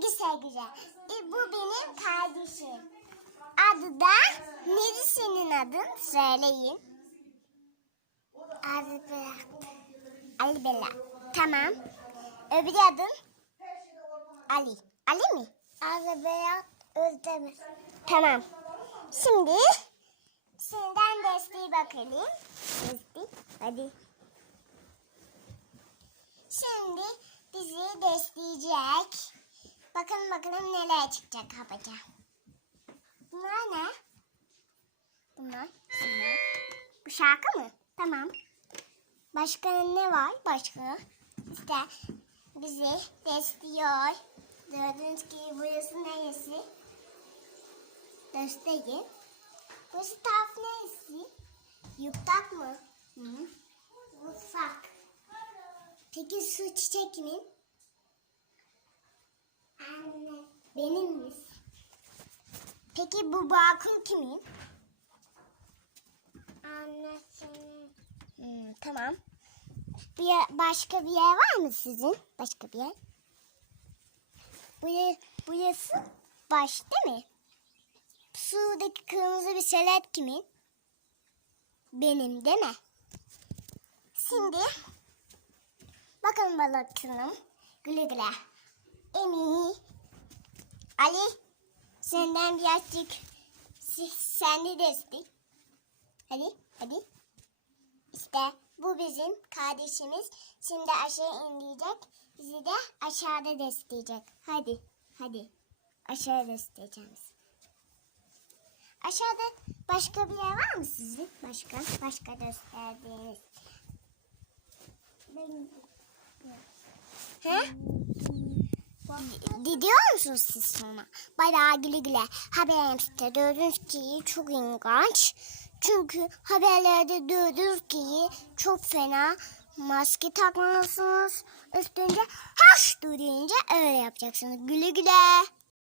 güzel güzel. E, bu benim kardeşim. Adı da neydi senin adın? Söyleyin. Berat. Ali Berat. Tamam. Öbür adın? Ali. Ali mi? Ali Berat Özdemir. Tamam. Şimdi senden desteği bakalım. Destek. Hadi. Şimdi bizi besleyecek. Bakın bakalım neler çıkacak habaca. Bunlar ne? Bunlar. Bunlar. Bu şarkı mı? Tamam. Başka ne var? Başka. İşte bizi besliyor. Gördüğünüz gibi burası neresi? Göstereyim. Burası taraf neresi? Yuktak mı? Hı. Mutfak. Peki su çiçek kimin? Anne. Benim mi? Peki bu balkon kimin? Annesinin. Hmm, tamam. Bir yer- başka bir yer var mı sizin? Başka bir yer? Burası, burası baş değil mi? Sudaki kırmızı bir selet kimin? Benim değil mi? Şimdi bakalım balıkçının güle güle. Emi. Ali senden birazcık si- sen de destek. Hadi hadi. İşte bu bizim kardeşimiz. Şimdi aşağı inleyecek. Bizi de aşağıda destekleyecek. Hadi hadi. Aşağıda destekleyeceğiz. Aşağıda başka bir yer var mı sizin? Başka? Başka gösterdiğiniz. He? Gidiyor musunuz siz sonra? Bayağı güle güle. Haberimizde gördüğünüz gibi çok ilginç. Çünkü haberlerde gördüğünüz gibi çok fena maske takmalısınız. Üstünce haş deyince öyle yapacaksınız. Güle güle.